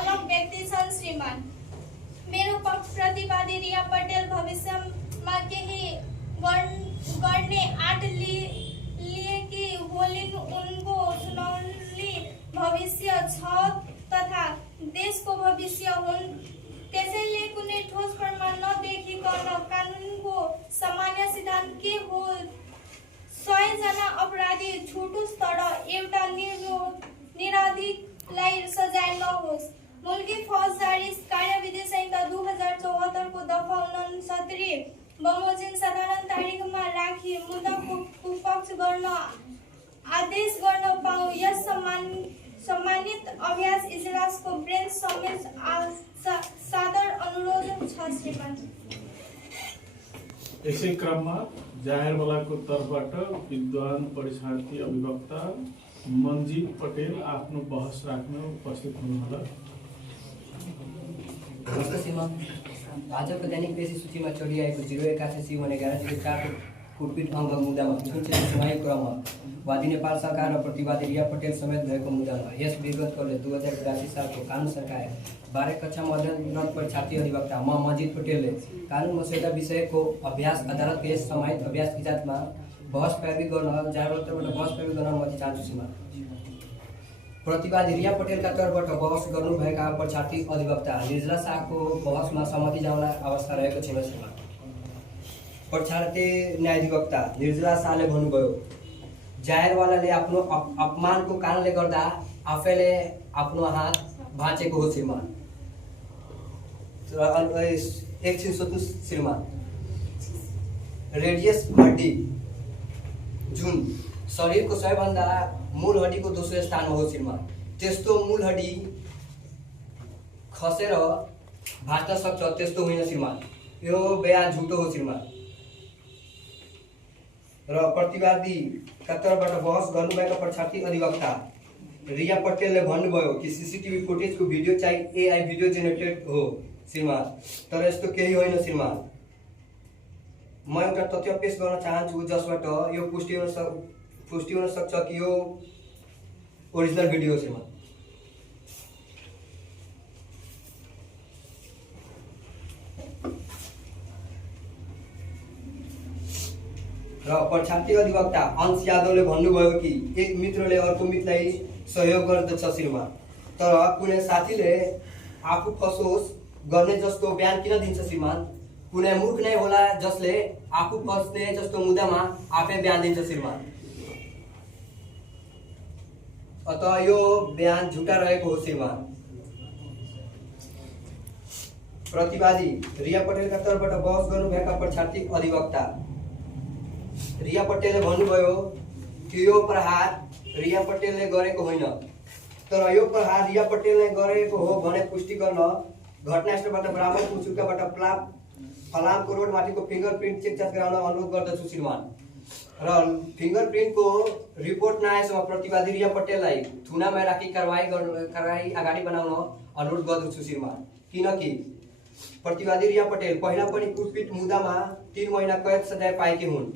अलग व्यक्ति छन् श्रीमान। मेरो पक्ष प्रतिवादी रिया पटेल भविष्यमा केही गर्ने आँट लिएकी होलिन्। उनको चुनावी भविष्य छ तथा देशको भविष्य हुन्। त्यसैले कुनै ठोस प्रमाण नदेखिकन कानुनको सामान्य सिद्धान्त के हो? 100 जना अपराधी छुटोस् तर एउटा निरपराधीलाई सजाय नहोस्। मुल्की फौजदारी कार्यविधि संहिता 2074 को दफा 69 बमोजिम साधारण तारिखमा राखी मुद्दाको पक्ष गर्न आदेश गर्न पाऊँ। यस सम्मानित अभ्यास इजलासको बेन्च समेत सादर अनुरोध छ श्रीमान। यसै क्रममा जाहेरवालाको तर्फबाट विद्वान परीक्षार्थी अभिवक्ता मन्जित पटेल आफ्नो बहस राख्न उपस्थित हुनुहुन्छ। नमस्कार श्रीमान। आजको दैनिक पेशी सूचीमा चलिरहेको 081/11 कुटपिट अङ्ग मुद्दामा जुन चाहिँ सुनवाई क्रममा वादी नेपाल सरकार र प्रतिवादी रिया पटेल समेत भएको मुद्दामा यस विगतले 2082 सालको कानुन सरकार 12 कक्षामा अध्ययनरत परीक्षार्थी अधिवक्ता म मन्जित पटेलले कानुन मस्यौदा विषयको अभ्यास अदालतको यस समाहित अभ्यास इजाजमा बहस पैरवी गर्न जाहेरवालाबाट बहस पैरवी गर्न अनुमति चाहन्छु श्रीमान। प्रतिवादी रिया पटेलका तर्फबाट बहस गर्नुभएका परीक्षार्थी अधिवक्ता निर्जला शाहको बहसमा सहमति जनाउन अवस्था रहेको छैन श्रीमान। परीक्षार्थी न्यायाधिवक्ता निर्जला शाहले भन्नुभयो जाहेरवालाले आफ्नो अपमानको कारणले गर्दा आफैले आफ्नो हात भाँचेको हो श्रीमान। एकछिन सोध्नु श्रीमान। रेडियस हड्डी जुन शरीरको सबैभन्दा मूल हड्डीको दोस्रो स्थान हो श्रीमान, त्यस्तो मूल हड्डी खसेर भाँच्न सक्छ त्यस्तो होइन श्रीमान। यो बयान झुटो हो श्रीमान। र प्रतिवादीका तर्फबाट बहस गर्नुभएका परीक्षार्थी अधिवक्ता रिया पटेलले भन्नुभयो कि सीसीटीभी फुटेजको भिडियो चाहिँ एआई भिडियो जेनेरेटेड हो श्रीमान, तर यस्तो केही होइन श्रीमान। म एउटा तथ्य पेश गर्न चाहन्छु जसबाट यो पुष्टि हुन सक्छ कि यो ओरिजिनल भिडियो हो श्रीमान। र परीक्षार्थी अधिवक्ता अंश यादवले भन्नुभयो कि एक मित्रले अर्को मित्रलाई सहयोग गर्दछ श्रीमान, तर कुनै साथीले आफू फसोस् गर्ने जस्तो बयान किन दिन्छ श्रीमान? कुनै मूर्ख नै होला जसले आफू फस्ने जस्तो मुद्दामा आफै बयान दिन्छ श्रीमान। अतः यो बयान झुटा रहेको हो श्रीमान। प्रतिवादी रिया पटेलका तर्फबाट बहस गर्नुभएका परीक्षार्थी अधिवक्ता रिया पटेलले भन्नुभयो कि यो प्रहार रिया पटेलले गरेको होइन, तर यो प्रहार रिया पटेलले गरेको हो भने पुष्टि गर्न घटनास्थलबाट बराबर पुचुकाबाट फलामको रोडमाथिको फिङ्गरप्रिन्ट चेक जाँच गराउन अनुरोध गर्दछु श्रीमान। र फिङ्गरप्रिन्टको रिपोर्ट नआएसम्म प्रतिवादी रिया पटेललाई थुनामा राखी कारवाही अगाडि बनाउन अनुरोध गर्दछु श्रीमान। किनकि प्रतिवादी रिया पटेल पहिला पनि कुटपिट मुद्दामा 3 महिना कैद सजाय पाएकी हुन्।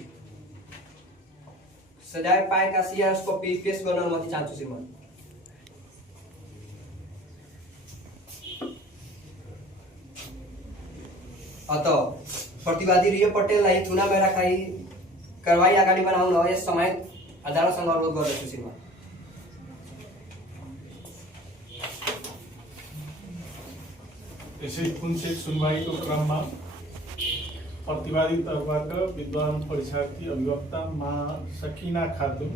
सजाय पाएका सीआरएस कपी पेश गर्न अनुमति चाहन्छु श्रीमान। अतः प्रतिवादी रिया पटेललाई थुनामा राखी कारवाही अगाडि बनाउन यस समय अदालतसँग अनुरोध गर्दछु श्रीमान। यसै पुनचेक सुनवाईको क्रममा प्रतिवादी तर्फबाट विद्वान परीक्षार्थी अभिवक्ता मा सकिना खातुन